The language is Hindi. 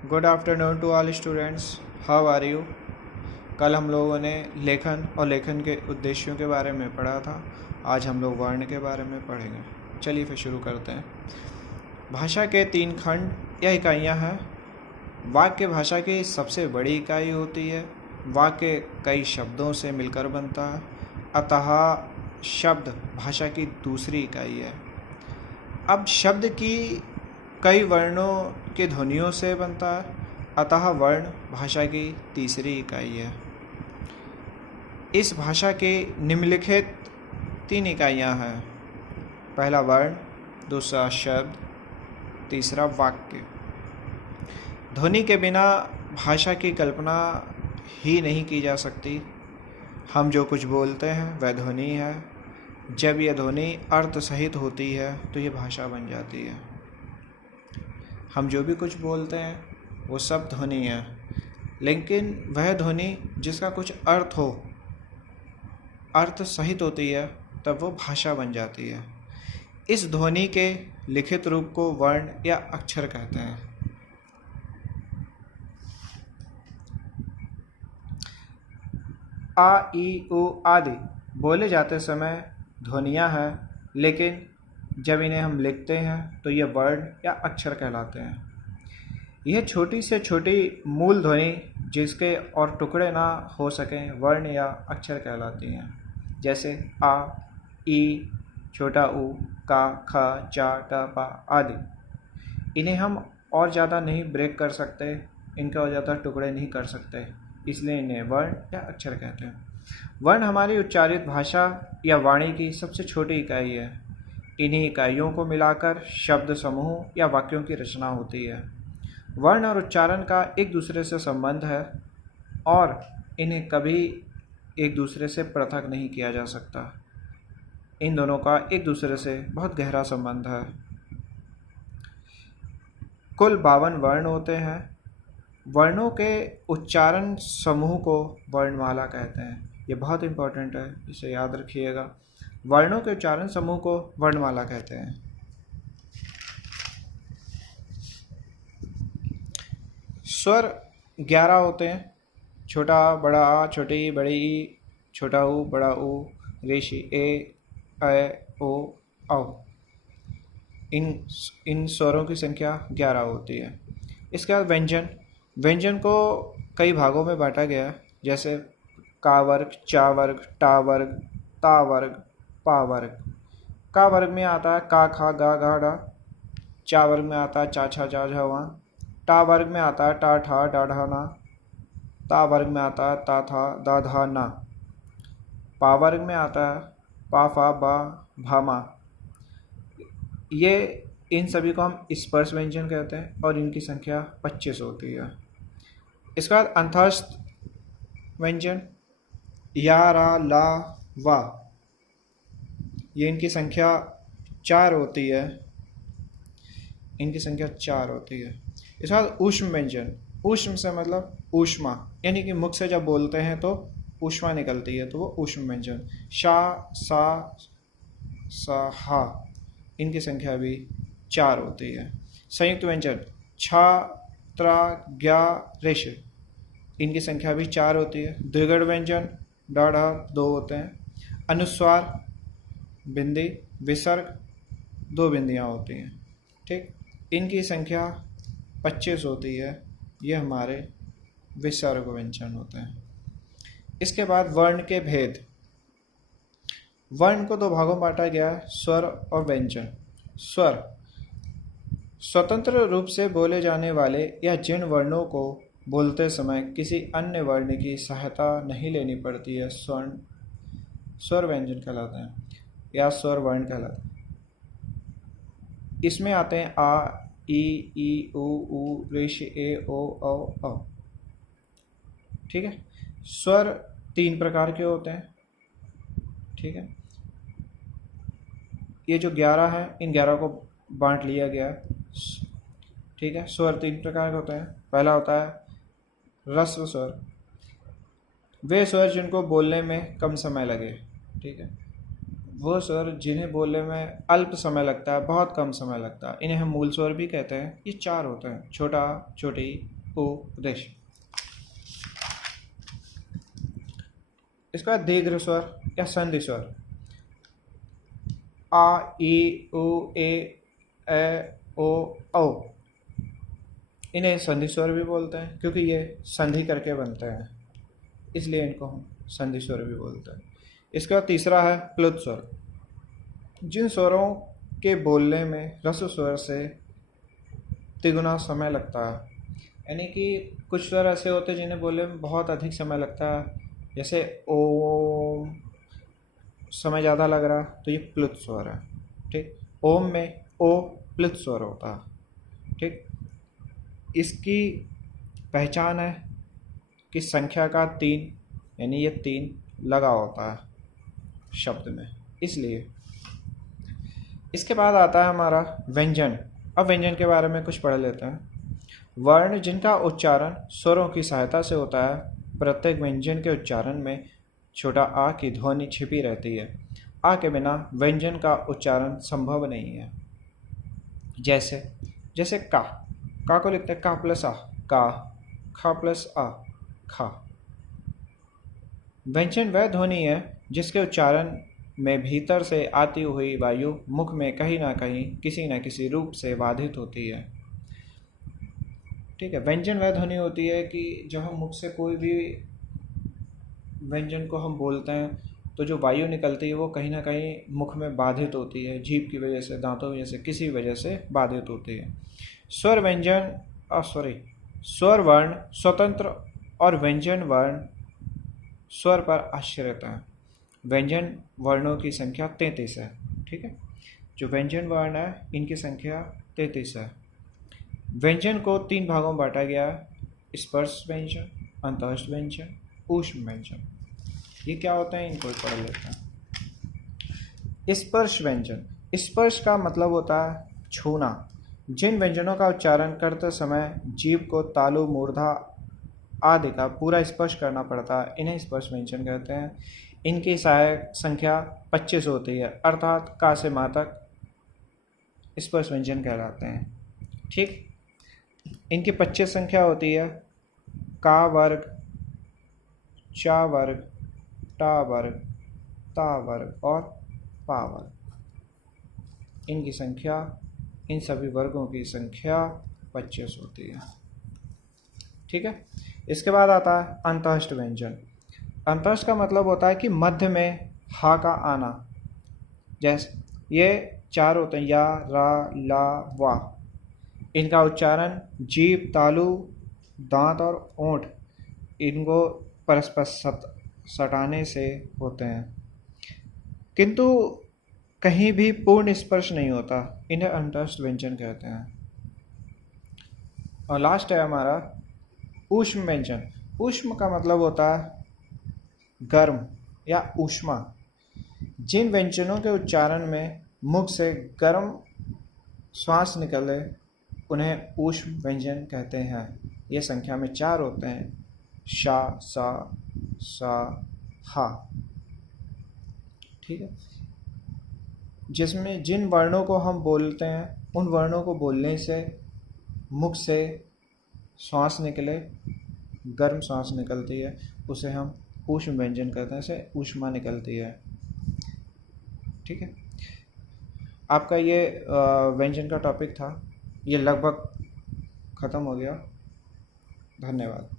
Good afternoon to all students. How are you. कल हम लोगों ने लेखन और लेखन के उद्देश्यों के बारे में पढ़ा था। आज हम लोग वर्ण के बारे में पढ़ेंगे। चलिए फिर शुरू करते हैं। भाषा के 3 खंड या इकाइयाँ हैं। वाक्य भाषा की सबसे बड़ी इकाई होती है। वाक्य कई शब्दों से मिलकर बनता है, अतः शब्द भाषा की दूसरी इकाई है। अब शब्द की कई वर्णों के ध्वनियों से बनता है, अतः वर्ण भाषा की तीसरी इकाई है। इस भाषा के निम्नलिखित 3 इकाइयाँ हैं। पहला वर्ण, दूसरा शब्द, तीसरा वाक्य। ध्वनि के बिना भाषा की कल्पना ही नहीं की जा सकती। हम जो कुछ बोलते हैं वह ध्वनि है। जब यह ध्वनि अर्थ सहित होती है तो यह भाषा बन जाती है। हम जो भी कुछ बोलते हैं वो सब ध्वनि है, लेकिन वह ध्वनि जिसका कुछ अर्थ हो, अर्थ सहित होती है, तब वो भाषा बन जाती है। इस ध्वनि के लिखित रूप को वर्ण या अक्षर कहते हैं। आ, ई, उ आदि बोले जाते समय ध्वनियाँ हैं, लेकिन जब इन्हें हम लिखते हैं तो ये वर्ण या अक्षर कहलाते हैं। यह छोटी से छोटी मूल ध्वनि जिसके और टुकड़े ना हो सकें वर्ण या अक्षर कहलाती हैं। जैसे आ, ई, छोटा ऊ, का, ख, चा, ट, पा आदि। इन्हें हम और ज़्यादा नहीं ब्रेक कर सकते, इनके और ज़्यादा टुकड़े नहीं कर सकते, इसलिए इन्हें वर्ण या अक्षर कहते हैं। वर्ण हमारी उच्चारित भाषा या वाणी की सबसे छोटी इकाई है। इन्हीं इकाइयों को मिलाकर शब्द समूह या वाक्यों की रचना होती है। वर्ण और उच्चारण का एक दूसरे से संबंध है और इन्हें कभी एक दूसरे से पृथक नहीं किया जा सकता। इन दोनों का एक दूसरे से बहुत गहरा संबंध है। कुल 52 वर्ण होते हैं। वर्णों के उच्चारण समूह को वर्णमाला कहते हैं। ये बहुत इम्पोर्टेंट है, इसे याद रखिएगा। वर्णों के उच्चारण समूह को वर्णमाला कहते हैं। स्वर 11 होते हैं। छोटा बड़ा आ, छोटी बड़ी ई, छोटा ऊ, बड़ा ऊ, रेशी ए, ओ, औ। इन स्वरों की संख्या 11 होती है। इसके बाद व्यंजन। व्यंजन को कई भागों में बांटा गया है, जैसे का वर्ग, चा वर्ग, टा वर्ग, ता वर्ग, पा वर्ग। का वर्ग में आता है का, खा, गा, घा, डा। चा वर्ग में आता है चा, छा, जा, झा, वा। टा वर्ग में आता है टा, ठा, डा, ढा, ना। ता वर्ग में आता है ता, था, दा, धा, ना। पा वर्ग में आता है पा, फा, बा, भा, मा। ये इन सभी को हम स्पर्श व्यंजन कहते हैं और इनकी संख्या 25 होती है। इसके बाद अंतस्थ व्यंजन, या, रा, ला, वा। ये इनकी संख्या 4 होती है। इनकी संख्या 4 होती है। इसके बाद ऊष्म व्यंजन। ऊष्म से मतलब ऊष्मा, यानी कि मुख से जब बोलते हैं तो ऊष्मा निकलती है, तो वो ऊष्म व्यंजन। शा, सा, सा, हा। इनकी संख्या भी 4 होती है। संयुक्त व्यंजन, छा, त्रा, ज्ञा, रेश। इनकी संख्या भी 4 होती है। द्विगुण व्यंजन, डा, ढा 2 होते हैं। अनुस्वार, बिंदी, विसर्ग 2 बिंदियाँ होती हैं। ठीक, इनकी संख्या 25 होती है। ये हमारे विसर्ग व्यंजन होते हैं। इसके बाद वर्ण के भेद। वर्ण को 2 भागों में बांटा गया है, स्वर और व्यंजन। स्वर स्वतंत्र रूप से बोले जाने वाले या जिन वर्णों को बोलते समय किसी अन्य वर्ण की सहायता नहीं लेनी पड़ती है, स्वर व्यंजन कहलाते हैं या स्वर वर्ण कहलाते हैं। इसमें आते हैं आ, ई, उ, रेश, ए, ओ, औ। ठीक है। स्वर 3 प्रकार के होते हैं। ठीक है। ये जो 11 है, इन 11 को बांट लिया गया है। ठीक है। स्वर 3 प्रकार के होते हैं। पहला होता है ह्रस्व स्वर, वे स्वर जिनको बोलने में कम समय लगे। ठीक है। वो स्वर जिन्हें बोलने में अल्प समय लगता है, बहुत कम समय लगता है, इन्हें हम मूल स्वर भी कहते हैं। ये 4 होते हैं: छोटा, छोटी, उपदेश। इसका दीर्घ स्वर या संधि स्वर आ, ई, उ, ए, ओ, औ, इन्हें संधि स्वर भी बोलते हैं क्योंकि ये संधि करके बनते हैं, इसलिए इनको हम संधि स्वर भी बोलते हैं। इसके बाद तीसरा है प्लुत स्वर। जिन स्वरों के बोलने में रस्व स्वर से तिगुना समय लगता है, यानी कि कुछ स्वर ऐसे होते हैं जिन्हें बोलने में बहुत अधिक समय लगता है, जैसे ओम, समय ज़्यादा लग रहा है तो ये प्लुत स्वर है। ठीक, ओम में ओ प्लुत स्वर होता है। ठीक, इसकी पहचान है कि संख्या का 3, यानी ये 3 लगा होता है शब्द में, इसलिए। इसके बाद आता है हमारा व्यंजन। अब व्यंजन के बारे में कुछ पढ़ लेते हैं। वर्ण जिनका उच्चारण स्वरों की सहायता से होता है, प्रत्येक व्यंजन के उच्चारण में छोटा आ की ध्वनि छिपी रहती है। आ के बिना व्यंजन का उच्चारण संभव नहीं है। जैसे का को लिखते हैं का प्लस आ, का, खा प्लस आ, खा। व्यंजन वह ध्वनि है जिसके उच्चारण में भीतर से आती हुई वायु मुख में कहीं ना कहीं किसी न किसी रूप से बाधित होती है। ठीक है, व्यंजन वह ध्वनि होती है कि जब हम मुख से कोई भी व्यंजन को हम बोलते हैं तो जो वायु निकलती है वो कहीं ना कहीं मुख में बाधित होती है, जीभ की वजह से, दांतों की वजह से, किसी वजह से बाधित होती है। स्वर वर्ण स्वतंत्र और व्यंजन वर्ण स्वर पर आश्रित हैं। व्यंजन वर्णों की संख्या 33 है। ठीक है, जो व्यंजन वर्ण है इनकी संख्या 33 है। व्यंजन को 3 भागों में बांटा गया है: स्पर्श व्यंजन, अंतःस्थ व्यंजन, ऊष्म व्यंजन। ये क्या होते हैं, इनको पढ़ लेते हैं। स्पर्श व्यंजन। स्पर्श का मतलब होता है छूना। जिन व्यंजनों का उच्चारण करते समय जीभ को तालु, मूर्धा आदि का पूरा स्पर्श करना पड़ता है, इन्हें स्पर्श व्यंजन कहते हैं। इनकी सहायक संख्या 25 होती है, अर्थात का से माँ तक स्पर्श व्यंजन कहलाते हैं। ठीक, इनकी 25 संख्या होती है: का वर्ग, चा वर्ग, टा वर्ग, ता वर्ग और पा वर्ग। इनकी संख्या, इन सभी वर्गों की संख्या 25 होती है। ठीक है, इसके बाद आता है अंतःस्थ व्यंजन। अंतःस्थ का मतलब होता है कि मध्य में हा का आना। जैसे ये 4 होते हैं: या, रा, ला, वा। इनका उच्चारण जीभ, तालु, दांत और ओंठ इनको परस्पर सटाने से होते हैं, किंतु कहीं भी पूर्ण स्पर्श नहीं होता। इन्हें अंतःस्थ व्यंजन कहते हैं। और लास्ट है हमारा ऊष्म व्यंजन। ऊष्म का मतलब होता है गर्म या ऊष्मा। जिन व्यंजनों के उच्चारण में मुख से गर्म श्वास निकले उन्हें ऊष्म व्यंजन कहते हैं। ये संख्या में 4 होते हैं: शा, सा, सा, हा। ठीक है, जिसमें जिन वर्णों को हम बोलते हैं उन वर्णों को बोलने से मुख से श्वास निकले, गर्म श्वास निकलती है, उसे हम ऊष्म व्यंजन कहते हैं, से ऊष्मा निकलती है। ठीक है, आपका ये व्यंजन का टॉपिक था, ये लगभग ख़त्म हो गया। धन्यवाद।